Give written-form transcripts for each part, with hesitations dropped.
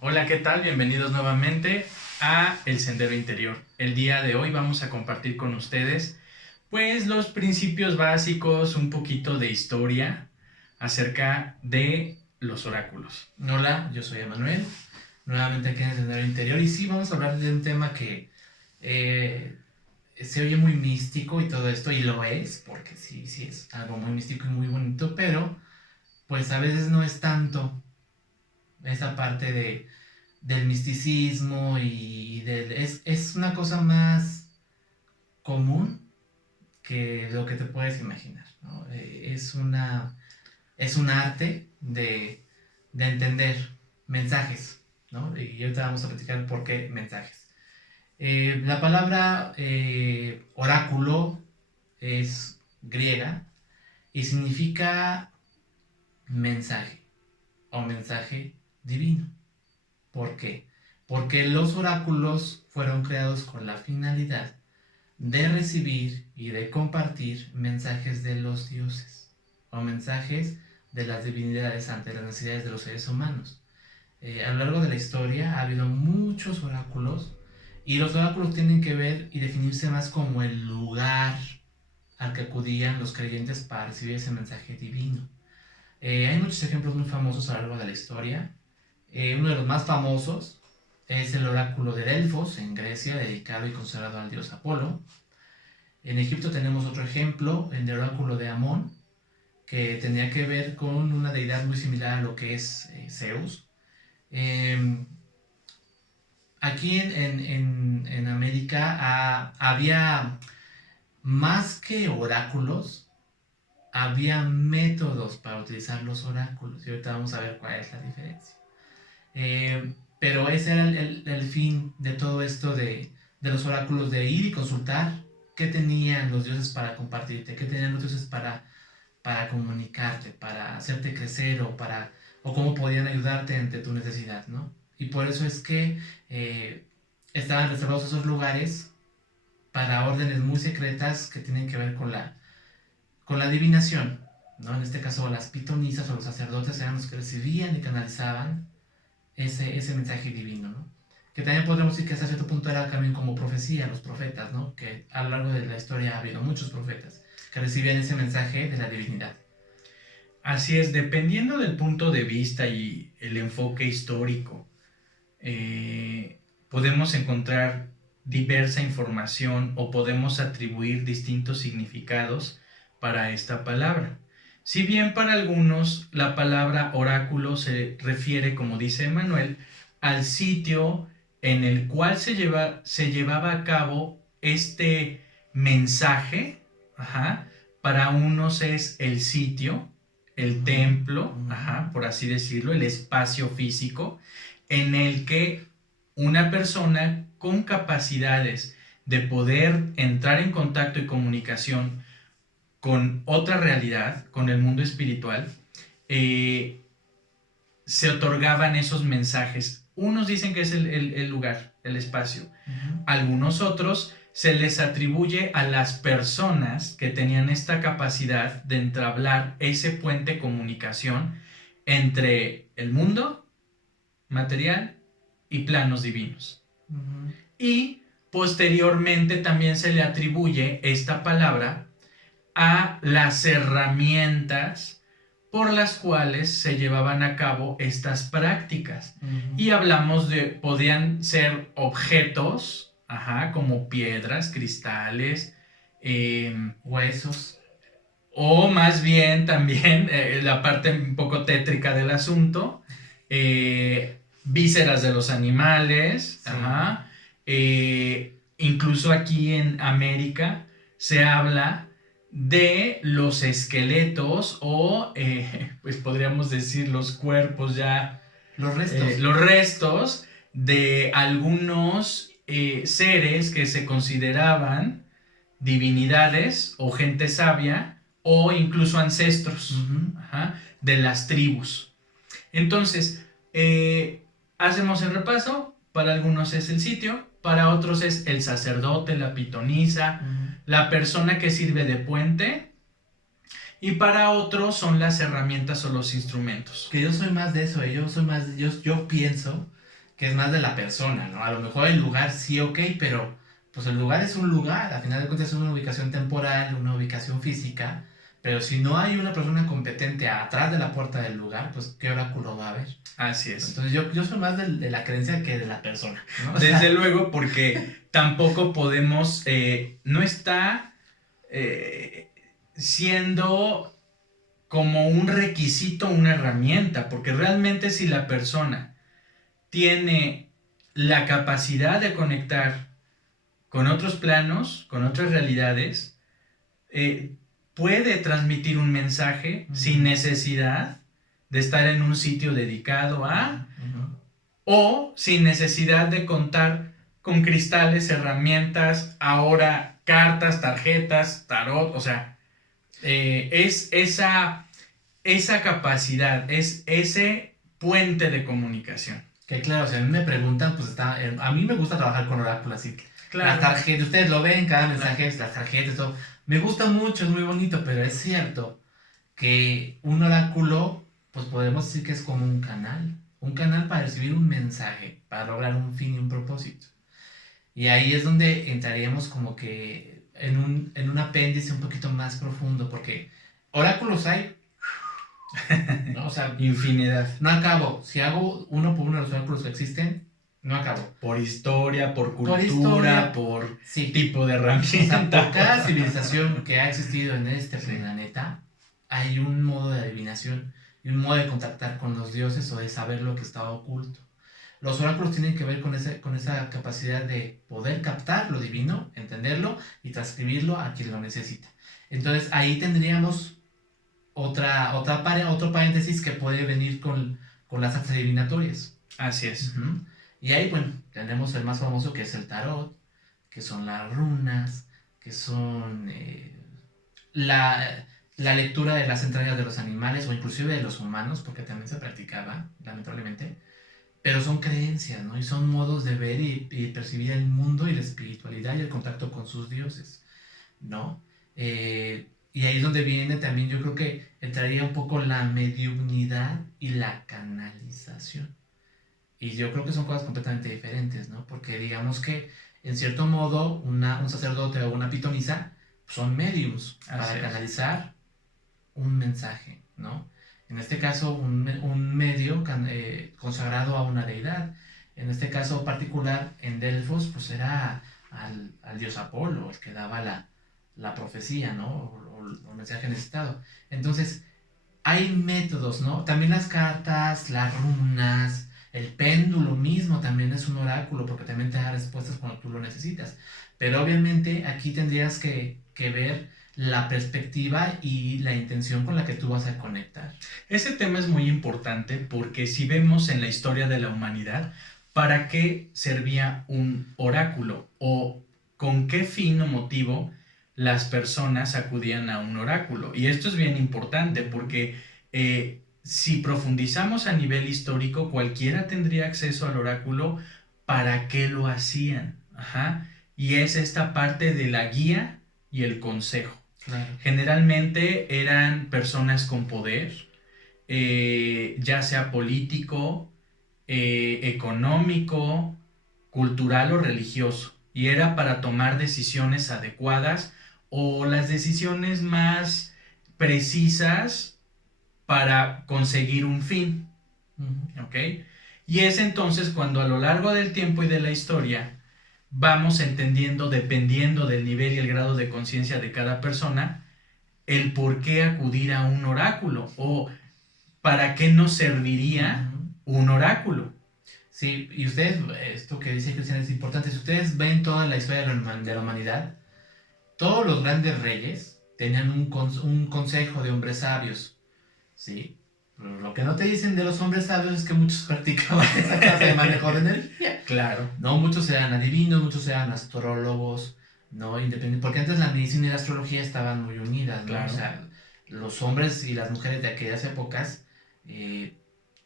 Hola, ¿qué tal? Bienvenidos nuevamente a El Sendero Interior. El día de hoy vamos a compartir con ustedes pues los principios básicos, un poquito de historia acerca de los oráculos. Hola, yo soy Emanuel, nuevamente aquí en el Sendero Interior y sí, vamos a hablar de un tema que eh, se oye muy místico y todo esto, y lo es, porque sí es algo muy místico y muy bonito, pero pues a veces no es tanto esa parte del misticismo es una cosa más común que lo que te puedes imaginar, ¿no? Es un arte de entender mensajes, ¿no? Y ahorita vamos a platicar por qué mensajes. La palabra oráculo es griega y significa mensaje o mensaje divino. ¿Por qué? Porque los oráculos fueron creados con la finalidad de recibir y de compartir mensajes de los dioses o mensajes de las divinidades ante las necesidades de los seres humanos. A lo largo de la historia ha habido muchos oráculos y los oráculos tienen que ver y definirse más como el lugar al que acudían los creyentes para recibir ese mensaje divino. Hay muchos ejemplos muy famosos a lo largo de la historia. Uno de los más famosos es el oráculo de Delfos en Grecia, dedicado y consagrado al dios Apolo. En Egipto tenemos otro ejemplo, el del oráculo de Amón, que tenía que ver con una deidad muy similar a lo que es Zeus. Eh, Aquí en América había más que oráculos, había métodos para utilizar los oráculos. Y ahorita vamos a ver cuál es la diferencia. Pero ese era el fin de todo esto de los oráculos, de ir y consultar qué tenían los dioses para compartirte, qué tenían los dioses para comunicarte, para hacerte crecer o cómo podían ayudarte ante tu necesidad, ¿no? Y por eso es que estaban reservados esos lugares para órdenes muy secretas que tienen que ver con la adivinación, ¿no? En este caso las pitonisas o los sacerdotes eran los que recibían y canalizaban ese mensaje divino, ¿no? Que también podemos decir que hasta cierto punto era también como profecía, los profetas, ¿no? Que a lo largo de la historia ha habido muchos profetas que recibían ese mensaje de la divinidad. Así es, dependiendo del punto de vista y el enfoque histórico, podemos encontrar diversa información o podemos atribuir distintos significados para esta palabra. Si bien para algunos la palabra oráculo se refiere, como dice Emanuel, al sitio en el cual se llevaba a cabo este mensaje, ajá, para unos es el sitio, el templo, ajá, por así decirlo, el espacio físico en el que una persona con capacidades de poder entrar en contacto y comunicación con otra realidad, con el mundo espiritual, eh, se otorgaban esos mensajes. Unos dicen que es el lugar, el espacio. Algunos otros se les atribuye a las personas que tenían esta capacidad de entablar ese puente de comunicación entre el mundo material y planos divinos. Y posteriormente también se le atribuye esta palabra a las herramientas por las cuales se llevaban a cabo estas prácticas. Y hablamos de, podían ser objetos, ajá, como piedras, cristales, Huesos. o más bien también la parte un poco tétrica del asunto, vísceras de los animales, sí. Ajá, incluso aquí en América se habla de los esqueletos o pues podríamos decir los cuerpos ya, los restos de algunos seres que se consideraban divinidades o gente sabia o incluso ancestros, ajá, de las tribus. Entonces, hacemos el repaso. Para algunos es el sitio, para otros es el sacerdote, la pitonisa, la persona que sirve de puente, y para otros son las herramientas o los instrumentos. Que yo soy más de eso, yo pienso que es más de la persona, ¿no? A lo mejor el lugar sí, ok, pero pues el lugar es un lugar, al final de cuentas es una ubicación temporal, una ubicación física, pero si no hay una persona competente atrás de la puerta del lugar, pues ¿qué oráculo va a haber? Así es. Entonces yo soy más de la creencia que de la persona, ¿no? O Desde sea, luego, porque tampoco podemos, no está siendo como un requisito, una herramienta, porque realmente si la persona tiene la capacidad de conectar con otros planos, con otras realidades, eh, puede transmitir un mensaje sin necesidad de estar en un sitio dedicado a, o sin necesidad de contar con cristales, herramientas, ahora cartas, tarjetas, tarot, o sea, es esa capacidad, es ese puente de comunicación. que claro, si a mí me preguntan, pues a mí me gusta trabajar con oráculos, así que Claro. las tarjetas, ustedes lo ven, cada mensaje, las tarjetas, todo, me gusta mucho, es muy bonito, pero es cierto que un oráculo, pues podemos decir que es como un canal para recibir un mensaje, para lograr un fin y un propósito. Y ahí es donde entraríamos como que en un apéndice un poquito más profundo, porque oráculos hay, ¿no? O sea, Infinidad. no acabo. Si hago uno por uno de los oráculos que existen, no acabo. Por historia, por cultura, historia, por sí. tipo de O herramienta. sea, por cada civilización que ha existido en este planeta, hay un modo de adivinación y un modo de contactar con los dioses o de saber lo que estaba oculto. Los oráculos tienen que ver con esa capacidad de poder captar lo divino, entenderlo y transcribirlo a quien lo necesita. Entonces ahí tendríamos otro paréntesis que puede venir con las artes adivinatorias. Así es. Y ahí, bueno, tenemos el más famoso que es el tarot, que son las runas, que son la lectura de las entrañas de los animales o inclusive de los humanos, porque también se practicaba, lamentablemente. Pero son creencias, ¿no? Y son modos de ver y percibir el mundo y la espiritualidad y el contacto con sus dioses, ¿no? Y ahí es donde viene también, yo creo que entraría un poco la mediunidad y la canalización. Y yo creo que son cosas completamente diferentes, ¿no? Porque digamos que, en cierto modo, un sacerdote o una pitonisa son mediums para canalizar un mensaje, ¿no? En este caso, un medio consagrado a una deidad. En este caso particular, en Delfos, pues era al dios Apolo, el que daba la profecía, ¿no? O el mensaje necesitado. Entonces, hay métodos, ¿no? También las cartas, las runas, el péndulo mismo también es un oráculo, porque también te da respuestas cuando tú lo necesitas. Pero obviamente aquí tendrías que ver la perspectiva y la intención con la que tú vas a conectar. Ese tema es muy importante porque si vemos en la historia de la humanidad, ¿para qué servía un oráculo? ¿O con qué fin o motivo las personas acudían a un oráculo? Y esto es bien importante porque si profundizamos a nivel histórico, cualquiera tendría acceso al oráculo. ¿Para qué lo hacían? Ajá. Y es esta parte de la guía y el consejo. Claro. Generalmente eran personas con poder, ya sea político, económico, cultural o religioso, y era para tomar decisiones adecuadas o las decisiones más precisas para conseguir un fin. ¿Ok? Y es entonces cuando a lo largo del tiempo y de la historia vamos entendiendo, dependiendo del nivel y el grado de conciencia de cada persona, el por qué acudir a un oráculo o para qué nos serviría un oráculo. Sí, y ustedes, esto que dice Cristian es importante, si ustedes ven toda la historia de la humanidad, todos los grandes reyes tenían un consejo de hombres sabios, ¿sí? Pero lo que no te dicen de los hombres sabios es que muchos practicaban esa clase de manejo de energía. Claro. No, muchos eran adivinos, muchos eran astrólogos, ¿no? Independiente, porque antes la medicina y la astrología estaban muy unidas, ¿no? Claro. O sea, los hombres y las mujeres de aquellas épocas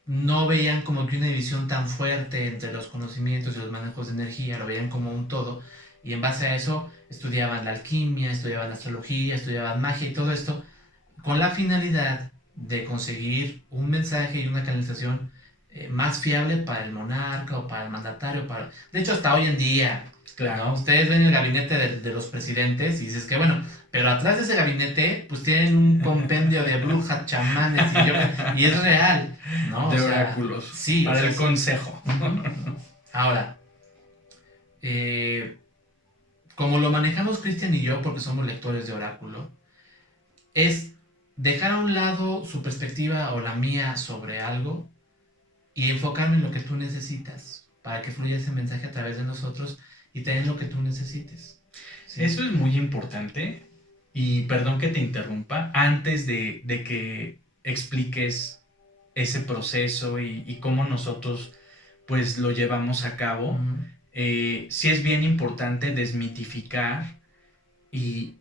no veían como que una división tan fuerte entre los conocimientos y los manejos de energía, lo veían como un todo, y en base a eso estudiaban la alquimia, estudiaban la astrología, estudiaban magia y todo esto, con la finalidad de conseguir un mensaje y una canalización más fiable para el monarca o para el mandatario. De hecho, hasta hoy en día, Claro. ¿no? Ustedes ven el gabinete de los presidentes y dices que bueno, pero atrás de ese gabinete pues tienen un compendio de brujas, chamanes y es real, ¿no? De o sea, oráculos. Sí. Para o sea, el consejo. Ahora, como lo manejamos Cristian y yo, porque somos lectores de oráculo, es dejar a un lado su perspectiva o la mía sobre algo y enfocarme en lo que tú necesitas para que fluya ese mensaje a través de nosotros y tener lo que tú necesites. ¿Sí? Eso es muy importante y perdón que te interrumpa, antes de que expliques ese proceso y cómo nosotros pues lo llevamos a cabo, sí es bien importante desmitificar y,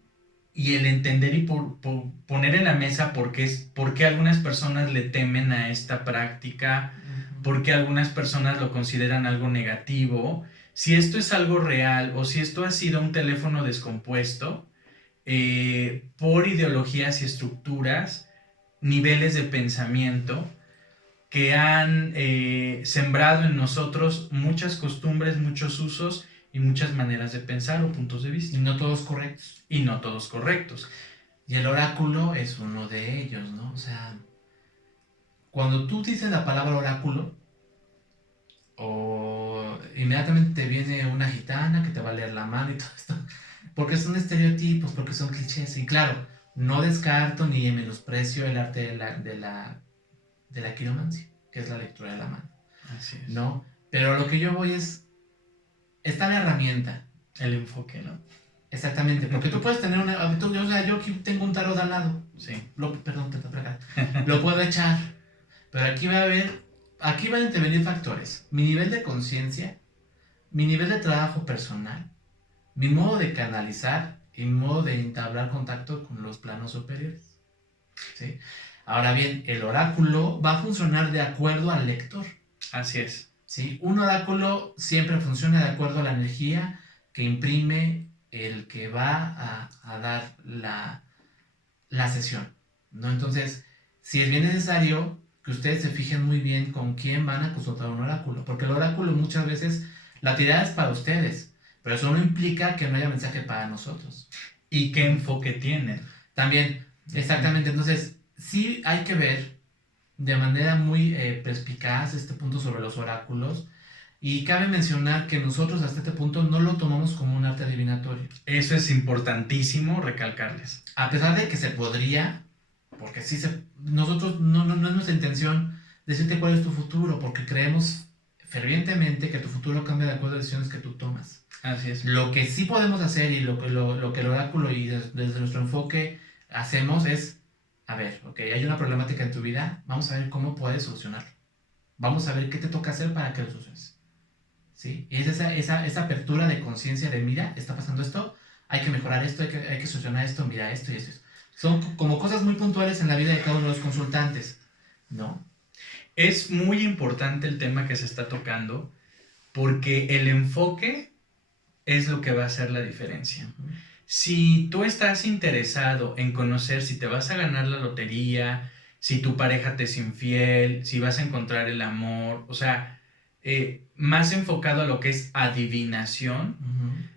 y el entender y poner en la mesa por qué algunas personas le temen a esta práctica, por qué algunas personas lo consideran algo negativo, si esto es algo real o si esto ha sido un teléfono descompuesto por ideologías y estructuras, niveles de pensamiento que han sembrado en nosotros muchas costumbres, muchos usos y muchas maneras de pensar o puntos de vista. Y no todos correctos. Y no todos correctos. Y el oráculo es uno de ellos, ¿no? O sea, cuando tú dices la palabra oráculo, o inmediatamente te viene una gitana que te va a leer la mano y todo esto, porque son estereotipos, porque son clichés. Y claro, no descarto ni menosprecio el arte de la quiromancia, que es la lectura de la mano. Así es. ¿No? Pero lo que yo voy está la herramienta. El enfoque, ¿no? Exactamente, porque tú puedes tener yo aquí tengo un tarot al lado. Sí. Perdón, lo puedo echar. Pero aquí van a intervenir factores. Mi nivel de conciencia, mi nivel de trabajo personal, mi modo de canalizar y mi modo de entablar contacto con los planos superiores. ¿Sí? Ahora bien, el oráculo va a funcionar de acuerdo al lector. Así es. ¿Sí? Un oráculo siempre funciona de acuerdo a la energía que imprime el que va a dar la sesión, ¿no? Entonces, si es bien necesario que ustedes se fijen muy bien con quién van a consultar un oráculo, porque el oráculo muchas veces, la tirada es para ustedes, pero eso no implica que no haya mensaje para nosotros. ¿Y qué enfoque tienen? También, exactamente. Entonces, sí hay que ver de manera muy perspicaz este punto sobre los oráculos. Y cabe mencionar que nosotros hasta este punto no lo tomamos como un arte adivinatorio. Eso es importantísimo recalcarles. A pesar de que se podría, porque sí nosotros no es nuestra intención decirte cuál es tu futuro, porque creemos fervientemente que tu futuro cambia de acuerdo a decisiones que tú tomas. Así es. Lo que sí podemos hacer y lo que el oráculo y desde nuestro enfoque hacemos es, a ver, ok, hay una problemática en tu vida, vamos a ver cómo puedes solucionarlo. Vamos a ver qué te toca hacer para que lo soluciones. ¿Sí? Y es esa apertura de conciencia de, mira, está pasando esto, hay que mejorar esto, hay que solucionar esto, mira esto y esto. Son como cosas muy puntuales en la vida de cada uno de los consultantes, ¿no? Es muy importante el tema que se está tocando porque el enfoque es lo que va a hacer la diferencia. Si tú estás interesado en conocer si te vas a ganar la lotería, si tu pareja te es infiel, si vas a encontrar el amor, o sea, más enfocado a lo que es adivinación,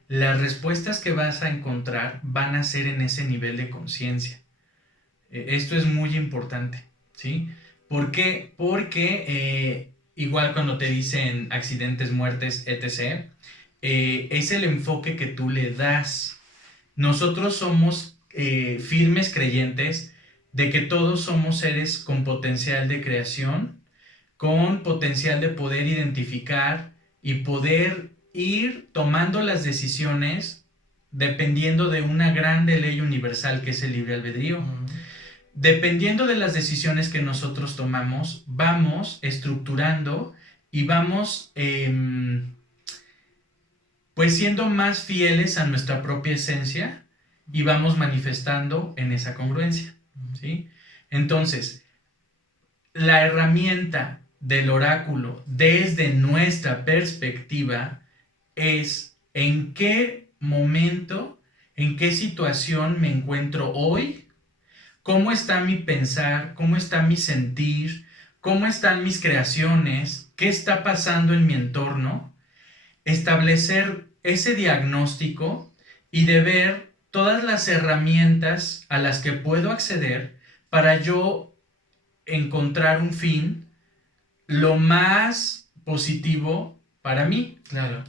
las respuestas que vas a encontrar van a ser en ese nivel de conciencia. Esto es muy importante, ¿sí? ¿Por qué? Porque igual cuando te dicen accidentes, muertes, etc., es el enfoque que tú le das. Nosotros somos firmes creyentes de que todos somos seres con potencial de creación, con potencial de poder identificar y poder ir tomando las decisiones dependiendo de una grande ley universal que es el libre albedrío. Dependiendo de las decisiones que nosotros tomamos, vamos estructurando y vamos pues siendo más fieles a nuestra propia esencia y vamos manifestando en esa congruencia, ¿sí? Entonces, la herramienta del oráculo desde nuestra perspectiva es en qué momento, en qué situación me encuentro hoy, cómo está mi pensar, cómo está mi sentir, cómo están mis creaciones, qué está pasando en mi entorno, establecer ese diagnóstico y de ver todas las herramientas a las que puedo acceder para yo encontrar un fin lo más positivo para mí. Claro.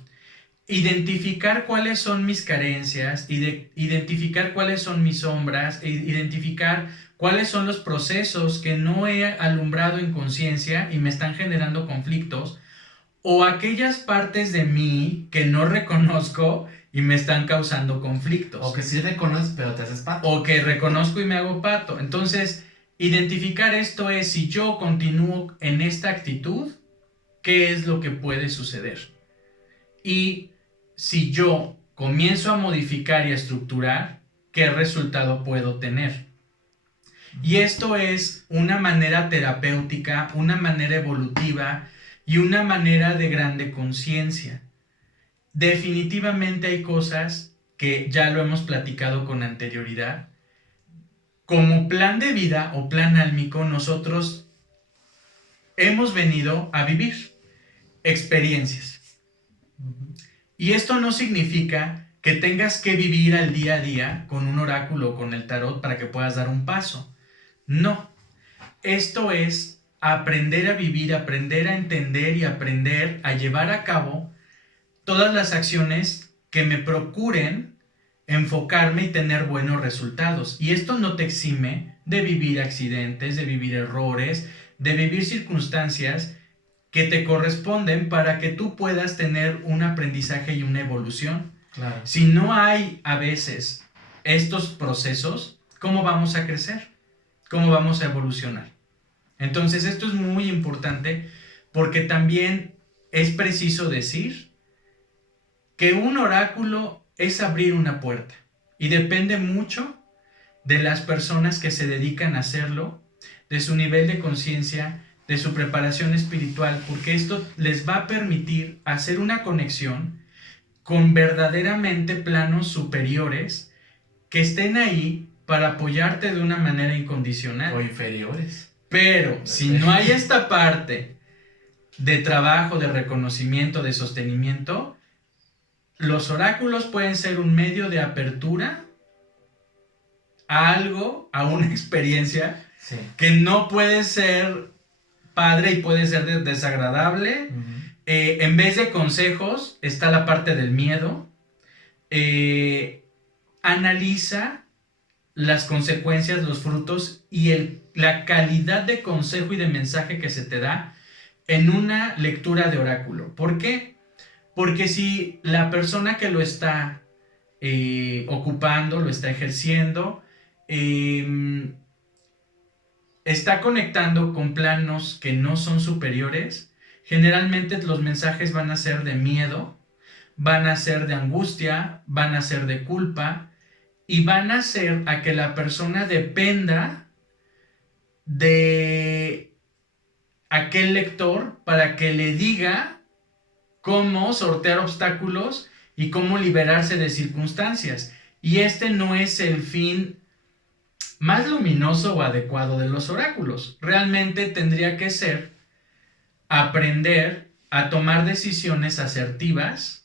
Identificar cuáles son mis carencias, identificar cuáles son mis sombras, identificar cuáles son los procesos que no he alumbrado en conciencia y me están generando conflictos, o aquellas partes de mí que no reconozco y me están causando conflictos. O que sí reconoces, pero te haces pato. O que reconozco y me hago pato. Entonces, identificar esto es, si yo continúo en esta actitud, ¿qué es lo que puede suceder? Y si yo comienzo a modificar y a estructurar, ¿qué resultado puedo tener? Y esto es una manera terapéutica, una manera evolutiva y una manera de grande conciencia. Definitivamente hay cosas que ya lo hemos platicado con anterioridad. Como plan de vida o plan álmico, nosotros hemos venido a vivir experiencias. Y esto no significa que tengas que vivir al día a día con un oráculo o con el tarot para que puedas dar un paso. No. Esto es aprender a vivir, aprender a entender y aprender a llevar a cabo todas las acciones que me procuren enfocarme y tener buenos resultados. Y esto no te exime de vivir accidentes, de vivir errores, de vivir circunstancias que te corresponden para que tú puedas tener un aprendizaje y una evolución. Claro. Si no hay a veces estos procesos, ¿cómo vamos a crecer? ¿Cómo vamos a evolucionar? Entonces esto es muy importante porque también es preciso decir que un oráculo es abrir una puerta y depende mucho de las personas que se dedican a hacerlo, de su nivel de conciencia, de su preparación espiritual, porque esto les va a permitir hacer una conexión con verdaderamente planos superiores que estén ahí para apoyarte de una manera incondicional. O inferiores. Pero si no hay esta parte de trabajo, de reconocimiento, de sostenimiento, los oráculos pueden ser un medio de apertura a algo, a una experiencia, sí, que no puede ser padre y puede ser desagradable. En vez de consejos está la parte del miedo. Analiza las consecuencias, los frutos y la calidad de consejo y de mensaje que se te da en una lectura de oráculo. ¿Por qué? Porque si la persona que lo está ocupando, lo está ejerciendo, está conectando con planos que no son superiores, generalmente los mensajes van a ser de miedo, van a ser de angustia, van a ser de culpa y van a ser a que la persona dependa de aquel lector para que le diga cómo sortear obstáculos y cómo liberarse de circunstancias. Y este no es el fin más luminoso o adecuado de los oráculos. Realmente tendría que ser aprender a tomar decisiones asertivas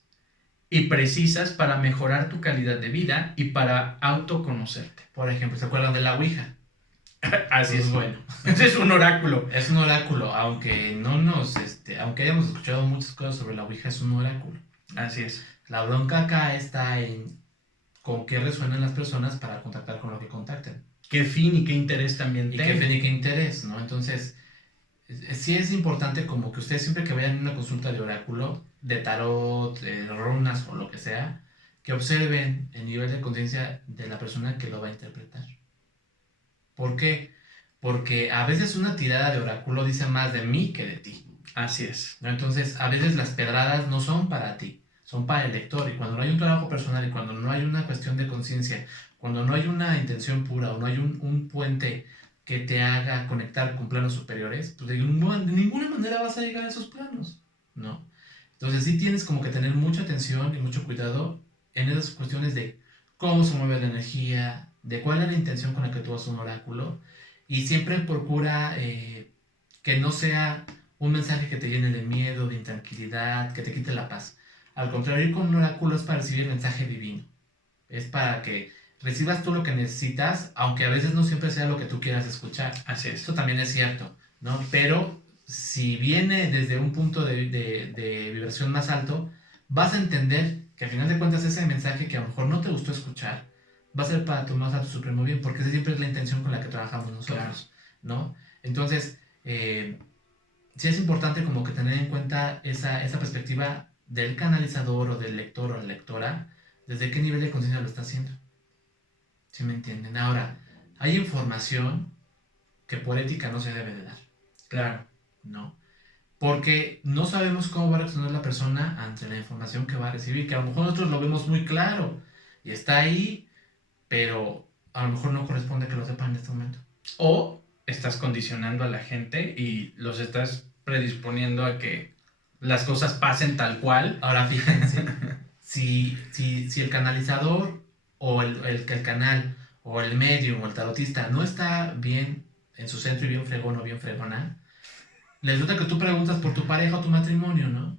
y precisas para mejorar tu calidad de vida y para autoconocerte. Por ejemplo, ¿se acuerdan de la Ouija? Así Pues es. bueno. Ese es un oráculo. Es un oráculo, aunque aunque hayamos escuchado muchas cosas sobre la Ouija, es un oráculo. Así es. La bronca acá está en con qué resuenan las personas para contactar con lo que contacten. Qué fin y qué interés también Y tengo. qué fin y qué interés, ¿no? Entonces, sí es importante como que ustedes siempre que vayan a una consulta de oráculo, de tarot, de runas o lo que sea, que observen el nivel de conciencia de la persona que lo va a interpretar. ¿Por qué? Porque a veces una tirada de oráculo dice más de mí que de ti. Así es. ¿No? Entonces, a veces las pedradas no son para ti, son para el lector. Y cuando no hay un trabajo personal y cuando no hay una cuestión de conciencia, cuando no hay una intención pura o no hay un puente que te haga conectar con planos superiores, pues de ninguna manera vas a llegar a esos planos, ¿no? Entonces sí tienes como que tener mucha atención y mucho cuidado en esas cuestiones de cómo se mueve la energía, de cuál es la intención con la que tú haces un oráculo, y siempre procura que no sea un mensaje que te llene de miedo, de intranquilidad, que te quite la paz. Al contrario, ir con un oráculo es para recibir el mensaje divino. Es para que recibas tú lo que necesitas, aunque a veces no siempre sea lo que tú quieras escuchar. Así es. Esto también es cierto, ¿no? Pero si viene desde un punto de vibración más alto, vas a entender que al final de cuentas ese mensaje que a lo mejor no te gustó escuchar, va a ser para tu más alto supremo bien, porque esa siempre es la intención con la que trabajamos nosotros, Claro. ¿no? Entonces, sí es importante como que tener en cuenta esa perspectiva del canalizador o del lector o la lectora, desde qué nivel de conciencia lo está haciendo. ¿Sí me entienden? Ahora, hay información que por ética no se debe de dar, Claro. ¿no? Porque no sabemos cómo va a reaccionar la persona ante la información que va a recibir, que a lo mejor nosotros lo vemos muy claro y está ahí, pero a lo mejor no corresponde que lo sepan en este momento. O estás condicionando a la gente y los estás predisponiendo a que las cosas pasen tal cual. Ahora fíjense, si el canalizador o el canal o el medium o el tarotista no está bien en su centro y bien fregón o bien fregona, les resulta que tú preguntas por tu pareja o tu matrimonio, ¿no?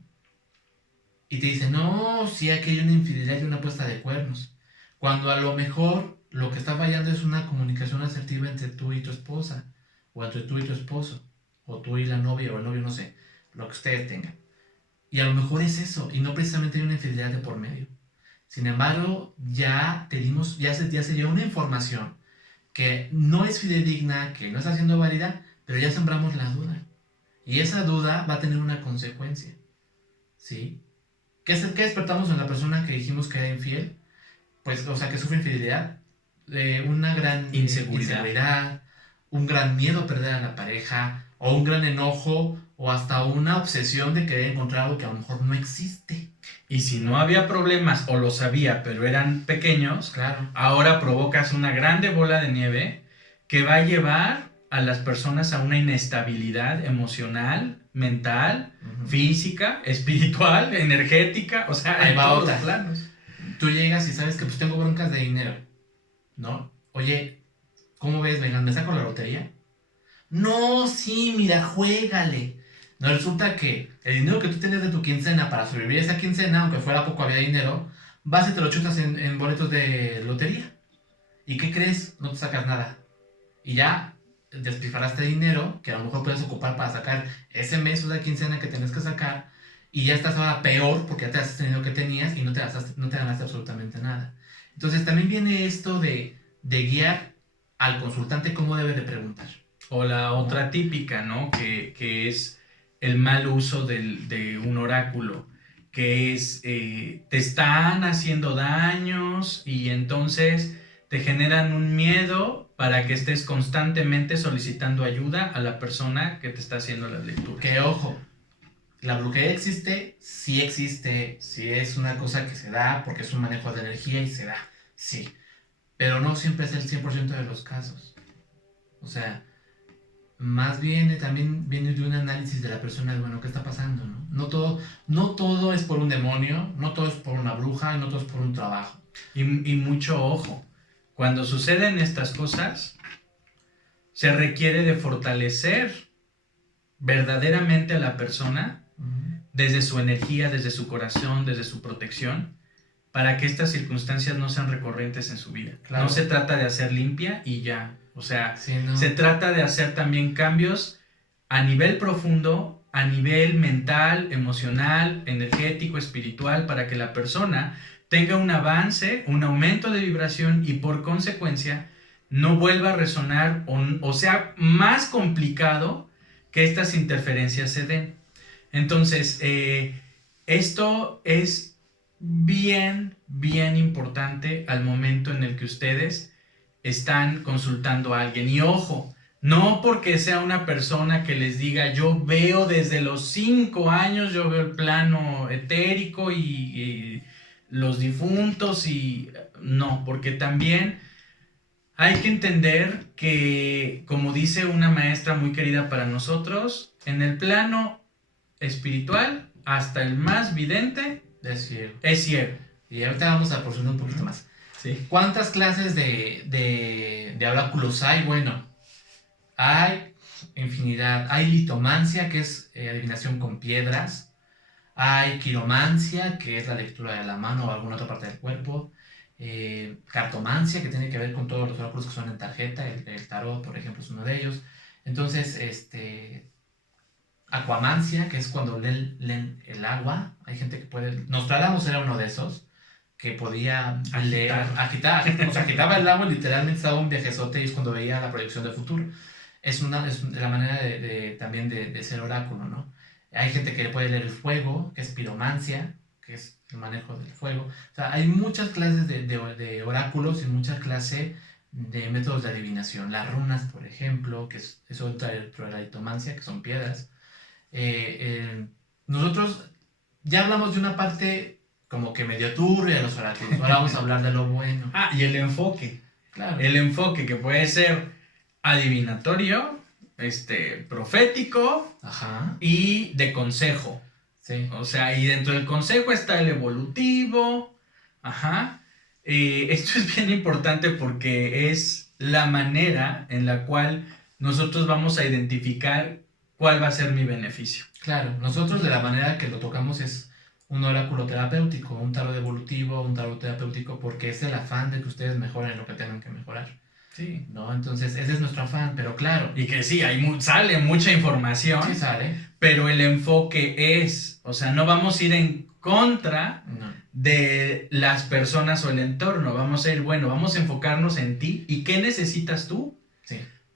Y te dicen, no, sí, aquí hay una infidelidad y una puesta de cuernos. Cuando a lo mejor lo que está fallando es una comunicación asertiva entre tú y tu esposa, o entre tú y tu esposo, o tú y la novia o el novio, no sé, lo que ustedes tengan. Y a lo mejor es eso, y no precisamente hay una infidelidad de por medio. Sin embargo, ya te dimos, ya se dio una información que no es fidedigna, que no está siendo válida, pero ya sembramos la duda. Y esa duda va a tener una consecuencia. ¿Sí? ¿Qué despertamos en la persona que dijimos que era infiel? Pues, o sea, que sufre infidelidad. Una gran inseguridad, un gran miedo a perder a la pareja, o un gran enojo, o hasta una obsesión de querer encontrar algo que a lo mejor no existe. Y si no había problemas o los había, pero eran pequeños, Claro. ahora provocas una grande bola de nieve que va a llevar a las personas a una inestabilidad emocional, mental, física, espiritual, energética, o sea, ahí en va todos otra. los planos. Tú llegas y sabes que pues tengo broncas de dinero, ¿no? Oye, ¿cómo ves, Megan? ¿Me saco la lotería? No, sí, mira, juégale. No, resulta que el dinero que tú tenías de tu quincena para sobrevivir esa quincena, aunque fuera poco había dinero, vas y te lo chutas en boletos de lotería. ¿Y qué crees? No te sacas nada. Y ya despilfarraste dinero que a lo mejor puedes ocupar para sacar ese mes o esa quincena que tienes que sacar, y ya estás ahora peor porque ya te has tenido que tenías y no te ganaste absolutamente nada. Entonces también viene esto de guiar al consultante cómo debe de preguntar. O la otra típica, ¿no? Que es el mal uso de un oráculo, que es te están haciendo daños y entonces te generan un miedo para que estés constantemente solicitando ayuda a la persona que te está haciendo las lecturas. Que ojo, la brujería existe, sí es una cosa que se da porque es un manejo de energía y se da, sí, pero no siempre es el 100% de los casos. O sea, más bien también viene de un análisis de la persona de, bueno, ¿qué está pasando? No todo es por un demonio, no todo es por una bruja, no todo es por un trabajo. Y mucho ojo, cuando suceden estas cosas, se requiere de fortalecer verdaderamente a la persona desde su energía, desde su corazón, desde su protección, para que estas circunstancias no sean recurrentes en su vida. Claro. No se trata de hacer limpia y ya. O sea, sí, no. Se trata de hacer también cambios a nivel profundo, a nivel mental, emocional, energético, espiritual, para que la persona tenga un avance, un aumento de vibración y por consecuencia no vuelva a resonar o sea más complicado que estas interferencias se den. Entonces, esto es bien importante al momento en el que ustedes están consultando a alguien. Y ojo, no porque sea una persona que les diga, yo veo desde los 5 años, yo veo el plano etérico y los difuntos y no, porque también hay que entender que, como dice una maestra muy querida para nosotros, en el plano espiritual, hasta el más vidente es ciego. Es ciego. Y ahorita vamos a profundizar un poquito más. Sí. ¿Cuántas clases de oráculos hay? Bueno, hay infinidad. Hay litomancia, que es adivinación con piedras. Hay quiromancia, que es la lectura de la mano o alguna otra parte del cuerpo. Cartomancia, que tiene que ver con todos los oráculos que son en tarjeta. El tarot, por ejemplo, es uno de ellos. Entonces, aquamancia, que es cuando leen el agua. Hay gente que puede... Nostradamus era uno de esos, que podía leer, agitar, o sea, agitaba el agua y literalmente estaba un viajezote y es cuando veía la proyección del futuro. Es la manera también de ser oráculo, ¿no? Hay gente que puede leer el fuego, que es piromancia, que es el manejo del fuego. O sea, hay muchas clases de oráculos y muchas clases de métodos de adivinación. Las runas, por ejemplo, que es otra dentro de la litomancia, que son piedras. Nosotros ya hablamos de una parte como que medio turbia de los oráculos. Ahora vamos a hablar de lo bueno. Y el enfoque. Claro. El enfoque que puede ser adivinatorio, profético, Ajá. y de consejo. Sí. O sea, y dentro del consejo está el evolutivo. Ajá. Esto es bien importante porque es la manera en la cual nosotros vamos a identificar cuál va a ser mi beneficio. Claro, nosotros de la manera que lo tocamos es un oráculo terapéutico, un tarot evolutivo, un tarot terapéutico, porque es el afán de que ustedes mejoren lo que tengan que mejorar. Sí. ¿No? Entonces, ese es nuestro afán, pero claro. Y que sí, sale mucha información. Sí sale. Pero el enfoque es, o sea, no vamos a ir en contra de las personas o el entorno. Vamos a ir, bueno, vamos a enfocarnos en ti y qué necesitas tú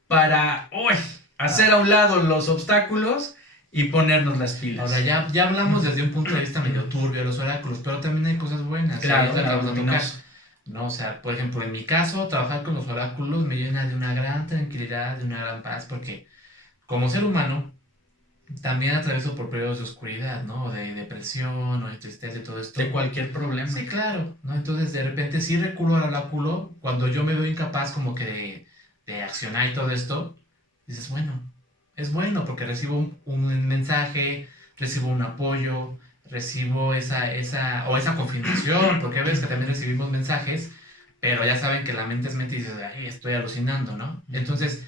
para hacer a un lado los obstáculos y ponernos las pilas. Ahora, ya hablamos desde un punto de vista medio turbio de los oráculos, pero también hay cosas buenas. Claro, ¿no? O sea, por ejemplo, en mi caso, trabajar con los oráculos me llena de una gran tranquilidad, de una gran paz, porque como ser humano también atravieso por periodos de oscuridad, ¿no? De depresión o de tristeza y todo esto. De cualquier problema. Sí, claro, ¿no? Entonces, de repente sí recurro al oráculo cuando yo me veo incapaz como que de accionar y todo esto. Dices, bueno, es bueno porque recibo un mensaje, recibo un apoyo, recibo esa confirmación, porque a veces que también recibimos mensajes, pero ya saben que la mente es mente y dices, ay, estoy alucinando, ¿no? Entonces,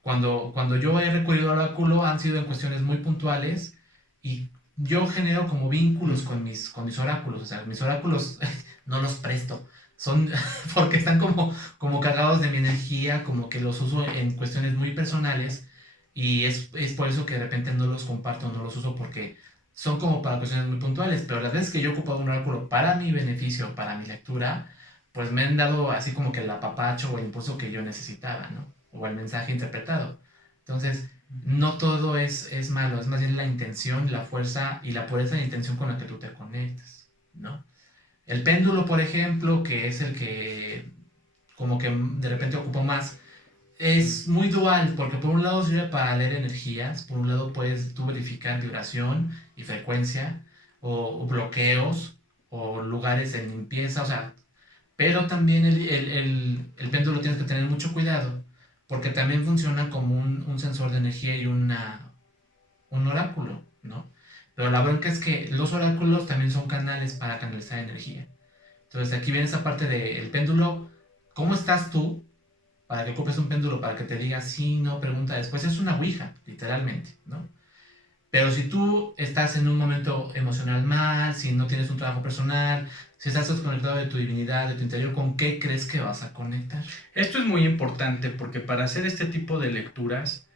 cuando yo he recurrido al oráculo han sido en cuestiones muy puntuales y yo genero como vínculos con mis oráculos. O sea, mis oráculos no los presto, son porque están como cargados de mi energía, como que los uso en cuestiones muy personales y es por eso que de repente no los comparto, no los uso porque son como para cuestiones muy puntuales, pero las veces que yo he ocupado un oráculo para mi beneficio, para mi lectura, pues me han dado así como que el apapacho o el impulso que yo necesitaba, ¿no? O el mensaje interpretado. Entonces, no todo es malo, es más bien la intención, la fuerza y la pureza de intención con la que tú te conectas, ¿no? El péndulo, por ejemplo, que es el que como que de repente ocupo más, es muy dual, porque por un lado sirve para leer energías, por un lado puedes tú verificar vibración y frecuencia, o bloqueos, o lugares de limpieza, o sea, pero también el péndulo tienes que tener mucho cuidado, porque también funciona como un sensor de energía y un oráculo, ¿no? Pero la bronca es que los oráculos también son canales para canalizar energía. Entonces aquí viene esa parte del péndulo. ¿Cómo estás tú? Para que ocupes un péndulo, para que te diga sí, no, pregunta después. Es una ouija, literalmente, ¿no? Pero si tú estás en un momento emocional mal, si no tienes un trabajo personal, si estás desconectado de tu divinidad, de tu interior, ¿con qué crees que vas a conectar? Esto es muy importante porque para hacer este tipo de lecturas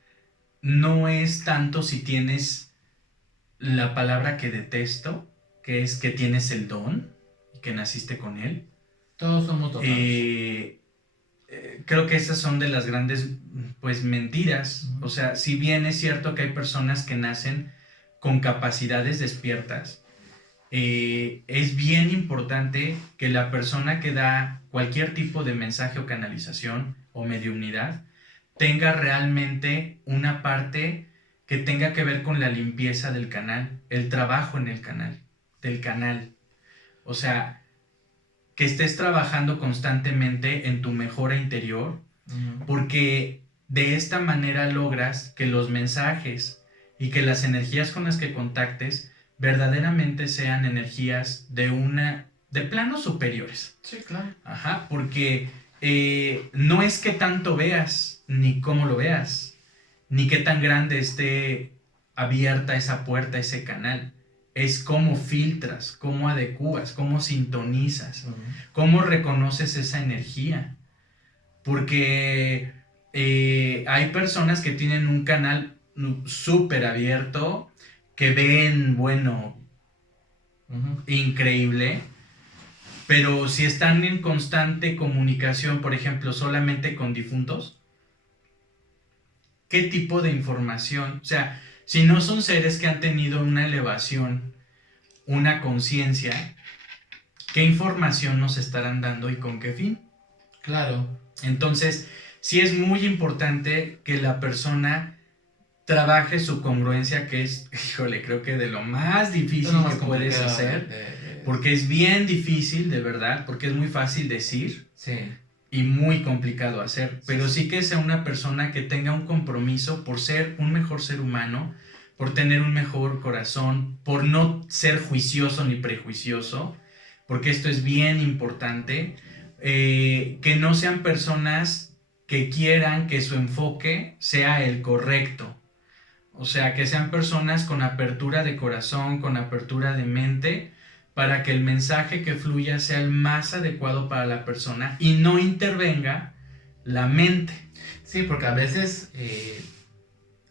no es tanto si tienes la palabra que detesto, que es que tienes el don y que naciste con él. Todos somos dotados. Creo que esas son de las grandes pues mentiras. O sea, si bien es cierto que hay personas que nacen con capacidades despiertas, es bien importante que la persona que da cualquier tipo de mensaje o canalización o mediumnidad tenga realmente una parte que tenga que ver con la limpieza del canal, el trabajo en el canal, del canal. O sea, que estés trabajando constantemente en tu mejora interior, porque de esta manera logras que los mensajes y que las energías con las que contactes verdaderamente sean energías de planos superiores. Sí, claro. Ajá, porque no es que tanto veas ni cómo lo veas, ni qué tan grande esté abierta esa puerta, ese canal. Es cómo filtras, cómo adecuas, cómo sintonizas, cómo reconoces esa energía. Porque hay personas que tienen un canal súper abierto, que ven, bueno, increíble, pero si están en constante comunicación, por ejemplo, solamente con difuntos, ¿qué tipo de información? O sea, si no son seres que han tenido una elevación, una conciencia, ¿qué información nos estarán dando y con qué fin? Claro. Entonces, sí es muy importante que la persona trabaje su congruencia, que es, híjole, creo que de lo más difícil que puedes hacer, porque es bien difícil, de verdad, porque es muy fácil decir, sí, y muy complicado hacer, pero sí que sea una persona que tenga un compromiso por ser un mejor ser humano, por tener un mejor corazón, por no ser juicioso ni prejuicioso, porque esto es bien importante, que no sean personas que quieran que su enfoque sea el correcto, o sea, que sean personas con apertura de corazón, con apertura de mente, para que el mensaje que fluya sea el más adecuado para la persona y no intervenga la mente. Sí, porque a veces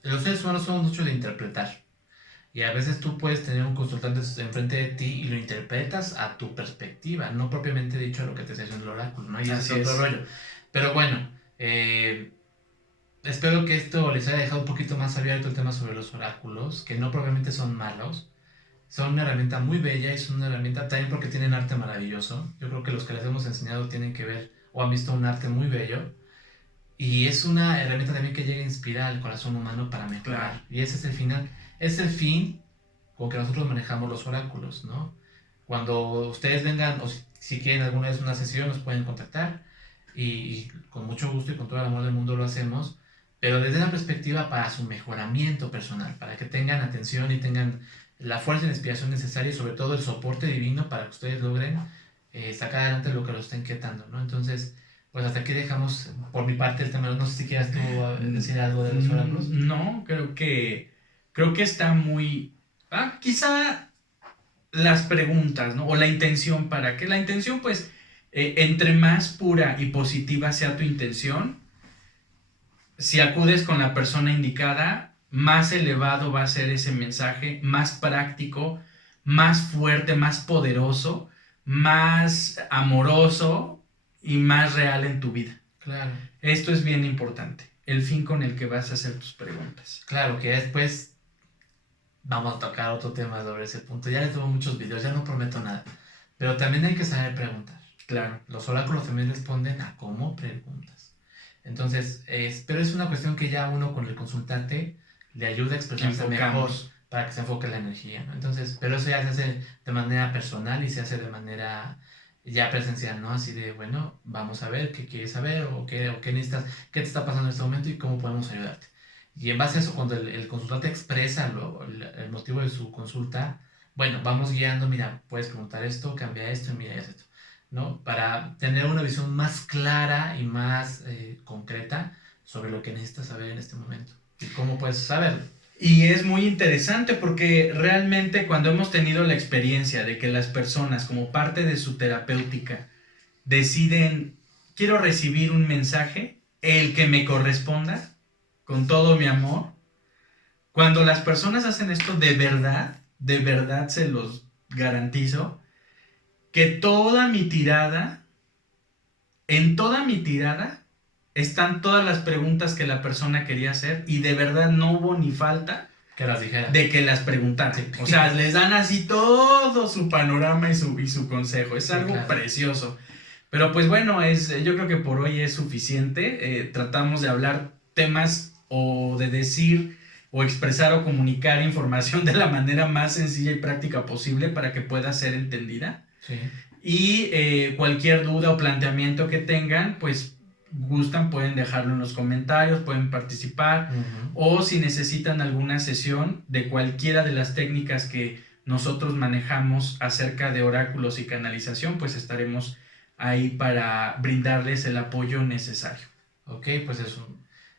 los seres humanos son mucho de interpretar. Y a veces tú puedes tener un consultante enfrente de ti y lo interpretas a tu perspectiva, no propiamente dicho a lo que te está diciendo el oráculo, ¿no? Y ese es otro rollo. Pero bueno, espero que esto les haya dejado un poquito más abierto el tema sobre los oráculos, que no propiamente son malos. Son una herramienta muy bella y son una herramienta también porque tienen arte maravilloso. Yo creo que los que les hemos enseñado tienen que ver o han visto un arte muy bello. Y es una herramienta también que llega a inspirar al corazón humano para mejorar. Claro. Y ese es el final. Es el fin con que nosotros manejamos los oráculos, ¿no? Cuando ustedes vengan o si quieren alguna vez una sesión nos pueden contactar y con mucho gusto y con todo el amor del mundo lo hacemos, pero desde la perspectiva para su mejoramiento personal, para que tengan atención y tengan la fuerza y la inspiración necesaria y sobre todo el soporte divino para que ustedes logren sacar adelante lo que los está inquietando, ¿no? Entonces, pues hasta aquí dejamos por mi parte el tema. No sé si quieras tú decir algo de los oráculos. No, creo que está muy... quizá las preguntas, ¿no? O la intención, para que la intención, pues, entre más pura y positiva sea tu intención, si acudes con la persona indicada, más elevado va a ser ese mensaje, más práctico, más fuerte, más poderoso, más amoroso y más real en tu vida. Claro. Esto es bien importante, el fin con el que vas a hacer tus preguntas. Claro, que después vamos a tocar otro tema sobre ese punto. Ya les tengo muchos videos, ya no prometo nada. Pero también hay que saber preguntar. Claro. Los oráculos también responden a cómo preguntas. Entonces, pero es una cuestión que ya uno con el consultante le ayuda a expresarse mejor para que se enfoque la energía, ¿no? Entonces, pero eso ya se hace de manera personal y se hace de manera ya presencial, ¿no? Así de, bueno, vamos a ver qué quieres saber o qué necesitas, qué te está pasando en este momento y cómo podemos ayudarte. Y en base a eso, cuando el consultante expresa el motivo de su consulta, bueno, vamos guiando, mira, puedes preguntar esto, cambia esto y mira esto, ¿no? Para tener una visión más clara y más concreta sobre lo que necesitas saber en este momento y cómo puedes saberlo. Y es muy interesante porque realmente cuando hemos tenido la experiencia de que las personas como parte de su terapéutica deciden, quiero recibir un mensaje, el que me corresponda, con todo mi amor, cuando las personas hacen esto de verdad se los garantizo, que toda mi tirada, en toda mi tirada, están todas las preguntas que la persona quería hacer y de verdad no hubo ni falta que las dijera, de que las preguntara. Sí. O sea, les dan así todo su panorama y su consejo. Es algo precioso. Pero pues bueno, yo creo que por hoy es suficiente. Tratamos de hablar temas o de decir o expresar o comunicar información de la manera más sencilla y práctica posible para que pueda ser entendida. Sí. Y cualquier duda o planteamiento que tengan, pues gustan, pueden dejarlo en los comentarios, pueden participar, o si necesitan alguna sesión de cualquiera de las técnicas que nosotros manejamos acerca de oráculos y canalización, pues estaremos ahí para brindarles el apoyo necesario. Ok, pues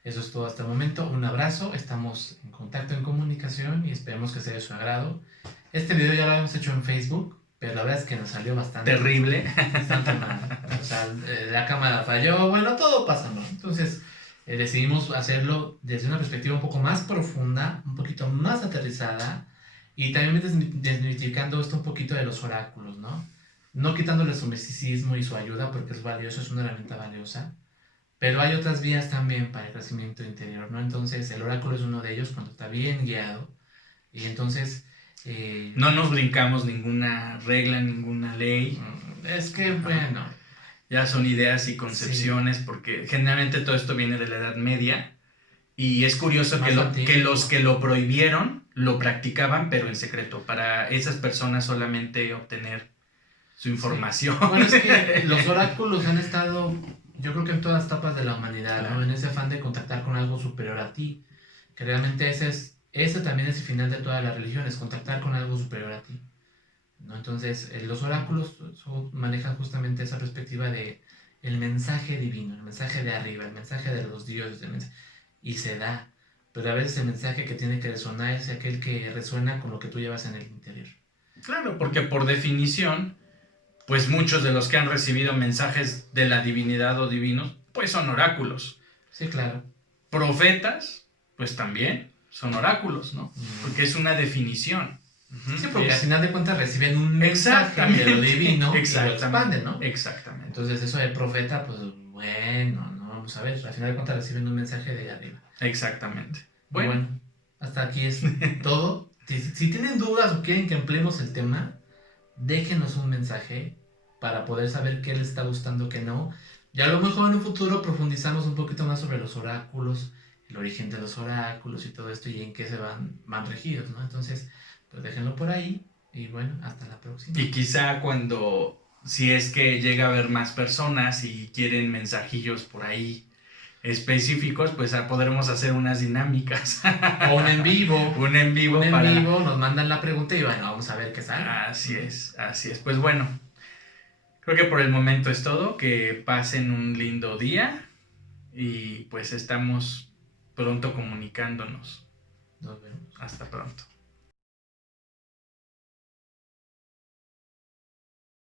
es Eso es todo hasta el momento. Un abrazo, estamos en contacto, en comunicación y esperemos que sea de su agrado. Este video ya lo habíamos hecho en Facebook, pero la verdad es que nos salió bastante Terrible. bastante mal. O sea, la cámara falló, bueno, todo pasa, ¿no? Entonces decidimos hacerlo desde una perspectiva un poco más profunda, un poquito más aterrizada y también desmitificando esto un poquito de los oráculos, ¿no? No quitándole su misticismo y su ayuda porque es valioso, es una herramienta valiosa, pero hay otras vías también para el crecimiento interior, ¿no? Entonces el oráculo es uno de ellos cuando está bien guiado y entonces... no nos brincamos ninguna regla, ninguna ley. Es que, bueno... Ya son ideas y concepciones, sí. Porque generalmente todo esto viene de la Edad Media. Y es curioso que los que lo prohibieron, lo practicaban, pero en secreto, para esas personas solamente obtener su información. Sí. Bueno, es que los oráculos han estado, yo creo que en todas las etapas de la humanidad, claro. ¿No? En ese afán de contactar con algo superior a ti. Que realmente ese también es el final de todas las religiones, contactar con algo superior a ti. ¿No? Entonces, los oráculos manejan justamente esa perspectiva de el mensaje divino, el mensaje de arriba, el mensaje de los dioses, y se da. Pero a veces el mensaje que tiene que resonar es aquel que resuena con lo que tú llevas en el interior. Claro, porque por definición, pues muchos de los que han recibido mensajes de la divinidad o divinos, pues son oráculos. Sí, claro. Profetas, pues también son oráculos, ¿no? Porque es una definición. Sí, porque al final de cuentas reciben un mensaje de lo divino y lo expanden, ¿no? Exactamente. Entonces eso de profeta, pues bueno, no vamos a ver, al final de cuentas reciben un mensaje de allá arriba. Exactamente. Bueno, hasta aquí es todo. Si tienen dudas o quieren que empleemos el tema, déjenos un mensaje para poder saber qué les está gustando, qué no. Y a lo mejor en un futuro profundizamos un poquito más sobre los oráculos, el origen de los oráculos y todo esto y en qué se van regidos, ¿no? Entonces... pues déjenlo por ahí y bueno, hasta la próxima. Y quizá si es que llega a haber más personas y quieren mensajillos por ahí específicos, pues podremos hacer unas dinámicas. O un en vivo. Un en vivo. Nos mandan la pregunta y bueno, vamos a ver qué sale. Así es. Pues bueno, creo que por el momento es todo. Que pasen un lindo día y pues estamos pronto comunicándonos. Nos vemos. Hasta pronto.